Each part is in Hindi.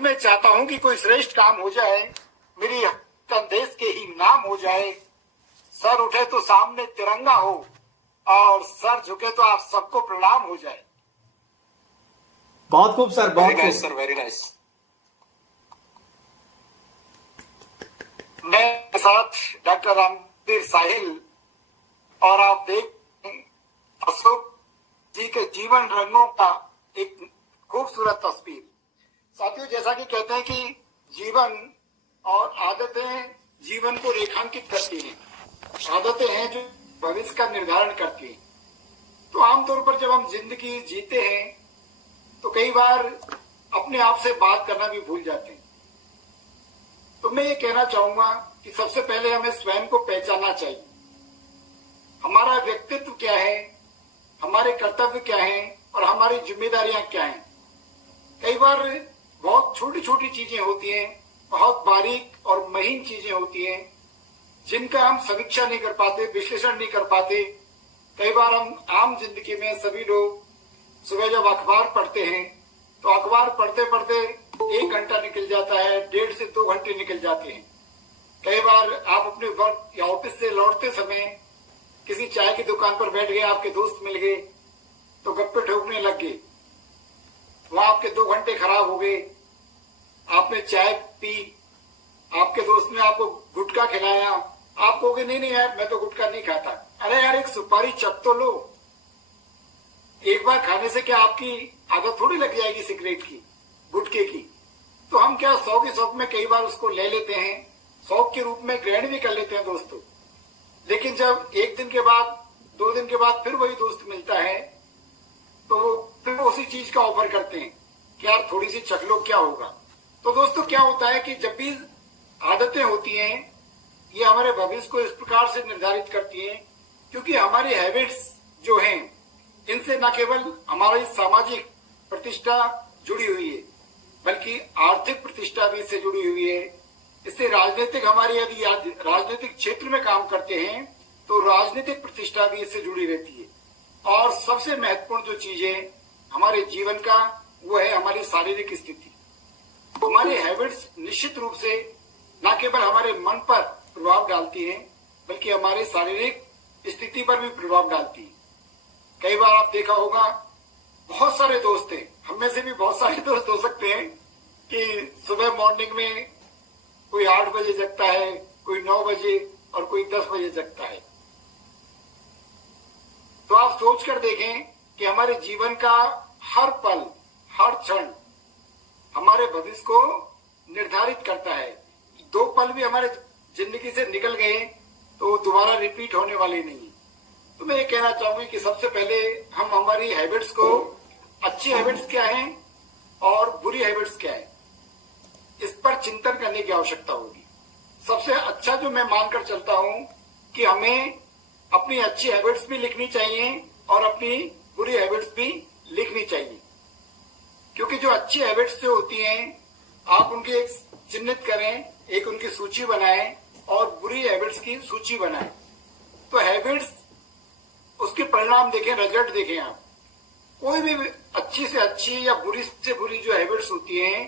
में चाहता हूं कि कोई श्रेष्ठ काम हो जाए, मेरी देश के ही नाम हो जाए। सर उठे तो सामने तिरंगा हो और सर झुके तो आप सबको प्रणाम हो जाए। बहुत खूब सर, बहुत खूब सर, वेरी नाइस। मैं साथ डॉक्टर रामवीर साहिल और आप देख अशोक जी के जीवन रंगों का एक खूबसूरत तस्वीर। साथियों, जैसा कि कहते हैं कि जीवन और आदतें जीवन को रेखांकित करती हैं, आदतें हैं जो भविष्य का निर्धारण करती हैं। तो आमतौर पर जब हम जिंदगी जीते हैं तो कई बार अपने आप से बात करना भी भूल जाते हैं। तो मैं ये कहना चाहूंगा कि सबसे पहले हमें स्वयं को पहचानना चाहिए। हमारा व्यक्तित्व क्या है, हमारे कर्तव्य क्या हैं और हमारी जिम्मेदारियां क्या हैं। कई बार बहुत छोटी छोटी चीजें होती हैं, बहुत बारीक और महीन चीजें होती हैं जिनका हम समीक्षा नहीं कर पाते, विश्लेषण नहीं कर पाते। कई बार हम आम जिंदगी में सभी लोग सुबह जब अखबार पढ़ते हैं तो अखबार पढ़ते पढ़ते 1 घंटा निकल जाता है, 1.5 से 2 घंटे निकल जाते हैं। कई बार आप अपने वर्क या ऑफिस से लौटते समय किसी चाय की दुकान पर बैठ गए, आपके दोस्त मिल गए तो गप्पे ठोकने लग गए, वहां आपके 2 घंटे खराब हो गए। आपने चाय पी, आपके दोस्त ने आपको गुटखा खिलाया, आप कहोगे नहीं नहीं यार मैं तो गुटखा नहीं खाता। अरे यार एक सुपारी चप तो लो। एक बार खाने से क्या आपकी आदत थोड़ी लग जाएगी सिगरेट की, गुटखे की। तो हम क्या शौक ही शौक में कई बार उसको ले लेते हैं, शौक के रूप में ग्रहण भी कर लेते हैं दोस्तों। लेकिन जब 1 दिन के बाद 2 दिन के बाद फिर वही दोस्त मिलता है तो फिर उसी चीज का ऑफर करते हैं कि यार थोड़ी सी चख लो, क्या होगा। तो दोस्तों क्या होता है कि जब भी आदतें होती हैं ये हमारे भविष्य को इस प्रकार से निर्धारित करती हैं, क्योंकि हमारी हैबिट्स जो हैं इनसे न केवल हमारी सामाजिक प्रतिष्ठा जुड़ी हुई है बल्कि आर्थिक प्रतिष्ठा भी इससे जुड़ी हुई है। इससे राजनीतिक, हमारी यदि राजनीतिक क्षेत्र में काम करते हैं तो राजनीतिक प्रतिष्ठा भी इससे जुड़ी रहती है। और सबसे महत्वपूर्ण जो चीज है हमारे जीवन का वो है हमारी शारीरिक स्थिति। हमारी हैबिट्स निश्चित रूप से न केवल हमारे मन पर प्रभाव डालती हैं बल्कि हमारी शारीरिक स्थिति पर भी प्रभाव डालती है। कई बार आप देखा होगा बहुत सारे दोस्त हैं, हम में से भी बहुत सारे दोस्त हो सकते हैं कि सुबह मॉर्निंग में कोई 8 बजे जगता है, कोई 9 बजे और कोई 10 बजे जगता है। तो आप सोच कर देखें कि हमारे जीवन का हर पल, हर क्षण हमारे भविष्य को निर्धारित करता है। 2 पल भी हमारे जिंदगी से निकल गए तो दोबारा रिपीट होने वाले नहीं। तो मैं ये कहना चाहूंगी कि सबसे पहले हम हमारी हैबिट्स को, अच्छी हैबिट्स क्या हैं और बुरी हैबिट्स क्या है, इस पर चिंतन करने की आवश्यकता होगी। सबसे अच्छा जो मैं मानकर चलता हूं कि हमें अपनी अच्छी हैबिट्स भी लिखनी चाहिए और अपनी बुरी हैबिट्स भी लिखनी चाहिए। क्योंकि जो अच्छी हैबिट्स जो होती हैं आप उनकी एक चिन्हित करें, एक उनकी सूची बनाएं और बुरी हैबिट्स की सूची बनाएं। तो हैबिट्स, उसके परिणाम देखें, रिजल्ट देखें। आप कोई भी अच्छी से अच्छी या बुरी से बुरी जो हैबिट्स होती हैं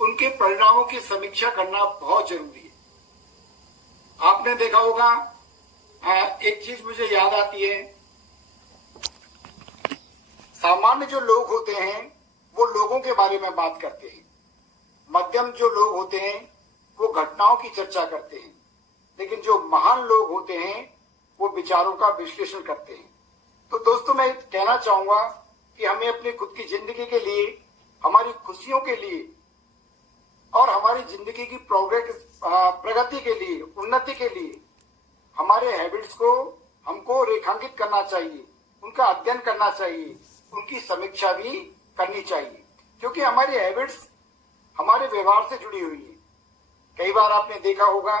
उनके परिणामों की समीक्षा करना बहुत जरूरी है। आपने देखा होगा, एक चीज मुझे याद आती है, सामान्य जो लोग होते हैं वो लोगों के बारे में बात करते हैं, मध्यम जो लोग होते हैं वो घटनाओं की चर्चा करते हैं, लेकिन जो महान लोग होते हैं वो विचारों का विश्लेषण करते हैं। तो दोस्तों मैं कहना चाहूंगा कि हमें अपनी खुद की जिंदगी के लिए, हमारी खुशियों के लिए और हमारी जिंदगी की प्रगति के लिए, उन्नति के लिए हमारे हैबिट्स को हमको रेखांकित करना चाहिए, उनका अध्ययन करना चाहिए, उनकी समीक्षा भी करनी चाहिए। क्योंकि हमारी हैबिट्स हमारे व्यवहार से जुड़ी हुई है। कई बार आपने देखा होगा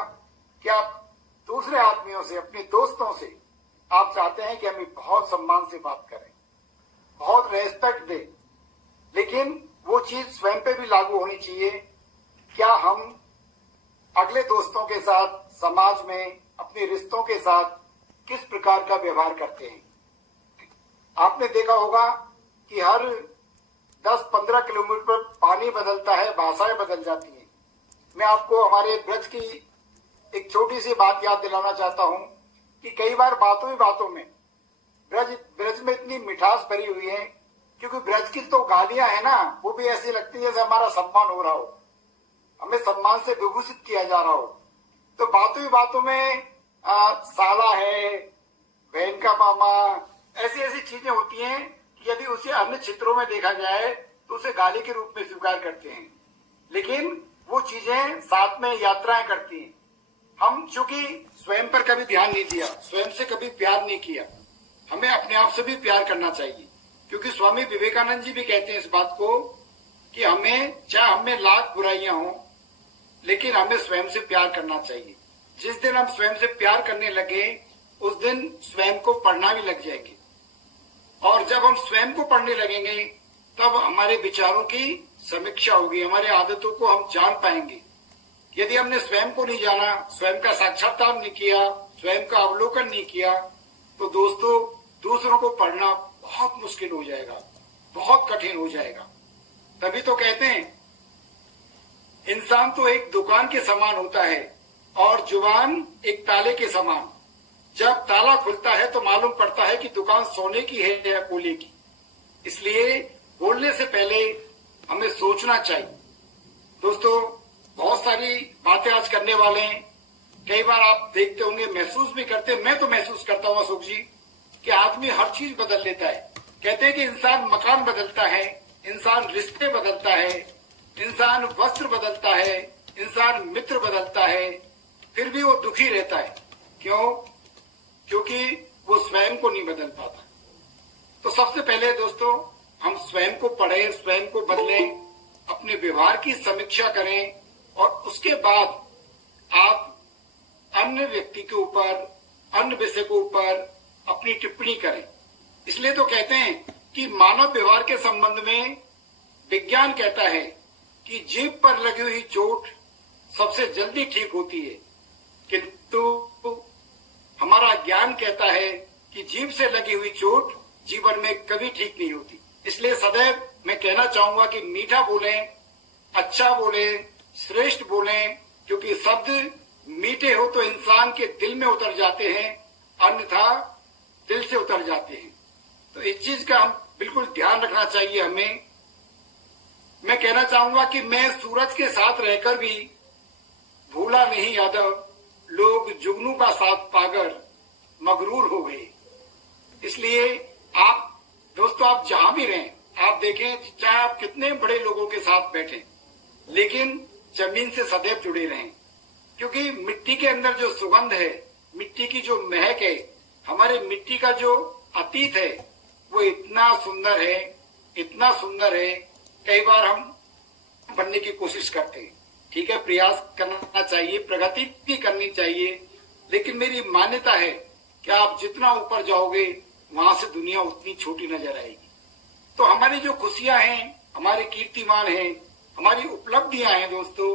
कि आप दूसरे आदमियों से, अपने दोस्तों से आप चाहते हैं कि हम बहुत सम्मान से बात करें, बहुत रेस्पेक्ट दें, लेकिन वो चीज स्वयं पे भी लागू होनी चाहिए। क्या हम अगले दोस्तों के साथ, समाज में, अपने रिश्तों के साथ किस प्रकार का व्यवहार करते हैं। आपने देखा होगा कि हर 10-15 किलोमीटर पर पानी बदलता है, भाषाएं बदल जाती हैं। मैं आपको हमारे ब्रज की एक छोटी सी बात याद दिलाना चाहता हूं कि कई बार बातों ही बातों में ब्रज में इतनी मिठास भरी हुई है, क्योंकि ब्रज की तो गालियां है ना, वो भी ऐसी लगती है जैसे हमारा सम्मान हो रहा हो, हमें सम्मान से विभूषित किया जा रहा हो। तो बातों ही बातों में साला है, बहन का मामा, ऐसी ऐसी चीजें होती हैं कि यदि उसे अन्य क्षेत्रों में देखा जाए तो उसे गाली के रूप में स्वीकार करते हैं, लेकिन वो चीजें साथ में यात्राएं करती हैं। हम चूंकि स्वयं पर कभी ध्यान नहीं दिया, स्वयं से कभी प्यार नहीं किया, हमें अपने आप से भी प्यार करना चाहिए, क्योंकि स्वामी विवेकानंद जी भी कहते हैं इस बात को कि हमें, चाहे हमें लाख बुराइयां हों, लेकिन हमें स्वयं से प्यार करना चाहिए। जिस दिन हम स्वयं से प्यार करने लगे उस दिन स्वयं को पढ़ना भी लग जाएंगे, और जब हम स्वयं को पढ़ने लगेंगे तब हमारे विचारों की समीक्षा होगी, हमारे आदतों को हम जान पाएंगे। यदि हमने स्वयं को नहीं जाना, स्वयं का साक्षात्कार नहीं किया, स्वयं का अवलोकन नहीं किया, तो दोस्तों दूसरों को पढ़ना बहुत मुश्किल हो जाएगा, बहुत कठिन हो जाएगा। तभी तो कहते हैं इंसान तो एक दुकान के समान होता है और जुबान एक ताले के समान। जब ताला खुलता है तो मालूम पड़ता है कि दुकान सोने की है या कोयले की। इसलिए बोलने से पहले हमें सोचना चाहिए। दोस्तों बहुत सारी बातें आज करने वाले हैं, कई बार आप देखते होंगे, महसूस भी करते हैं, मैं तो महसूस करता हूँ अशोक जी, कि आदमी हर चीज बदल लेता है। कहते हैं कि इंसान मकान बदलता है, इंसान रिश्ते बदलता है, इंसान वस्त्र बदलता है, इंसान मित्र बदलता है, फिर भी वो दुखी रहता है। क्यों? क्योंकि वो स्वयं को नहीं बदल पाता। तो सबसे पहले दोस्तों हम स्वयं को पढ़ें, स्वयं को बदलें, अपने व्यवहार की समीक्षा करें, और उसके बाद आप अन्य व्यक्ति के ऊपर, अन्य विषय के ऊपर अपनी टिप्पणी करें। इसलिए तो कहते हैं कि मानव व्यवहार के संबंध में विज्ञान कहता है कि जीभ पर लगी हुई चोट सबसे जल्दी ठीक होती है, किंतु हमारा ज्ञान कहता है कि जीभ से लगी हुई चोट जीवन में कभी ठीक नहीं होती। इसलिए सदैव मैं कहना चाहूंगा कि मीठा बोलें, अच्छा बोलें, श्रेष्ठ बोलें, क्योंकि शब्द मीठे हो तो इंसान के दिल में उतर जाते हैं, अन्यथा दिल से उतर जाते हैं। तो इस चीज का हम बिल्कुल ध्यान रखना चाहिए हमें। मैं कहना चाहूंगा कि मैं सूरज के साथ रहकर भी भूला नहीं यादव, लोग जुगनू का साथ पाकर मगरूर हो गए। इसलिए आप दोस्तों, आप जहां भी रहें, आप देखें चाहे आप कितने बड़े लोगों के साथ बैठें, लेकिन जमीन से सदैव जुड़े रहें, क्योंकि मिट्टी के अंदर जो सुगंध है, मिट्टी की जो महक है, हमारे मिट्टी का जो अतीत है, वो इतना सुंदर है, इतना सुंदर है। कई बार हम बनने की कोशिश करते हैं, ठीक है, प्रयास करना चाहिए, प्रगति भी करनी चाहिए, लेकिन मेरी मान्यता है कि आप जितना ऊपर जाओगे वहां से दुनिया उतनी छोटी नजर आएगी। तो हमारी जो खुशियां हैं, हमारे कीर्तिमान हैं, हमारी उपलब्धियां हैं दोस्तों,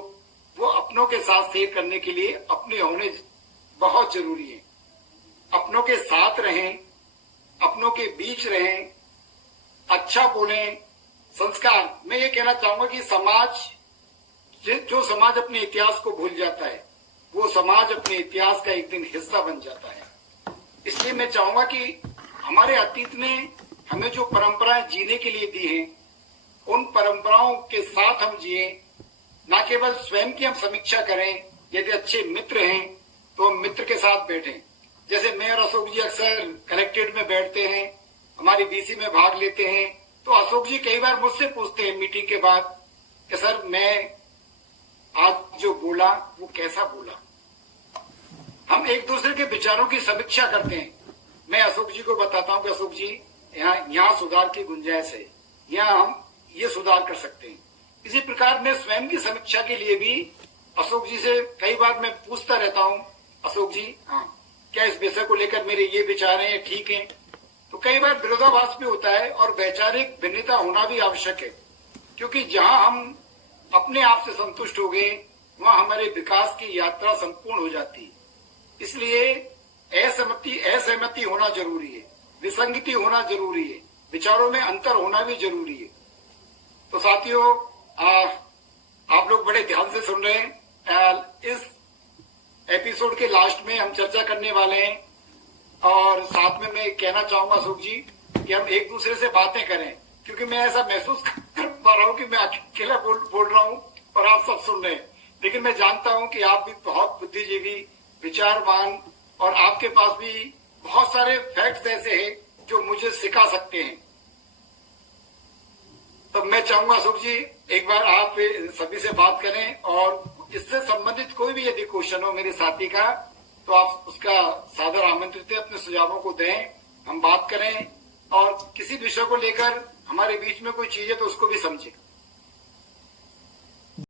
वो अपनों के साथ शेयर करने के लिए अपने होने बहुत जरूरी है। अपनों के साथ रहें, अपनों के बीच रहें, अच्छा बोलें। संस्कार, मैं ये कहना चाहूंगा कि जो समाज अपने इतिहास को भूल जाता है, वो समाज अपने इतिहास का एक दिन हिस्सा बन जाता है। इसलिए मैं चाहूंगा कि हमारे अतीत ने हमें जो परंपराएं जीने के लिए दी हैं, उन परंपराओं के साथ हम जिए, न केवल स्वयं की हम समीक्षा करें। यदि अच्छे मित्र हैं तो हम मित्र के साथ बैठें। जैसे मैं और अशोक जी अक्सर कलेक्ट्रेट में बैठते हैं, हमारी बीसी में भाग लेते हैं, तो अशोक जी कई बार मुझसे पूछते हैं मीटिंग के बाद कि सर मैं आज जो बोला वो कैसा बोला। हम एक दूसरे के विचारों की समीक्षा करते हैं। मैं अशोक जी को बताता हूं कि अशोक जी यहाँ सुधार की गुंजाइश है, यहाँ हम ये सुधार कर सकते हैं। इसी प्रकार मैं स्वयं की समीक्षा के लिए भी अशोक जी से कई बार मैं पूछता रहता हूँ, अशोक जी हाँ क्या इस विषय को लेकर मेरे ये विचार हैं, ठीक हैं? तो कई बार विरोधाभास भी होता है और वैचारिक भिन्नता होना भी आवश्यक है, क्योंकि जहाँ हम अपने आप से संतुष्ट हो गए वहाँ हमारे विकास की यात्रा संपूर्ण हो जाती है। इसलिए असहमति होना जरूरी है, विसंगति होना जरूरी है, विचारों में अंतर होना भी जरूरी है। तो साथियों, आप लोग बड़े ध्यान से सुन रहे हैं। इस एपिसोड के लास्ट में हम चर्चा करने वाले हैं, और साथ में मैं कहना चाहूंगा अशोक जी कि हम एक दूसरे से बातें करें, क्योंकि मैं ऐसा महसूस कर पा रहा हूँ कि मैं अकेला बोल रहा हूँ और आप सब सुन रहे हैं। लेकिन मैं जानता हूँ कि आप भी बहुत बुद्धिजीवी, विचारवान, और आपके पास भी बहुत सारे फैक्ट्स ऐसे हैं जो मुझे सिखा सकते हैं। तो मैं चाहूंगा अशोक जी, एक बार आप सभी से बात करें, और इससे संबंधित कोई भी यदि क्वेश्चन हो मेरे साथी का, तो आप उसका सादर आमंत्रित है, अपने सुझावों को दें, हम बात करें, और किसी विषय को लेकर हमारे बीच में कोई चीज है तो उसको भी समझें।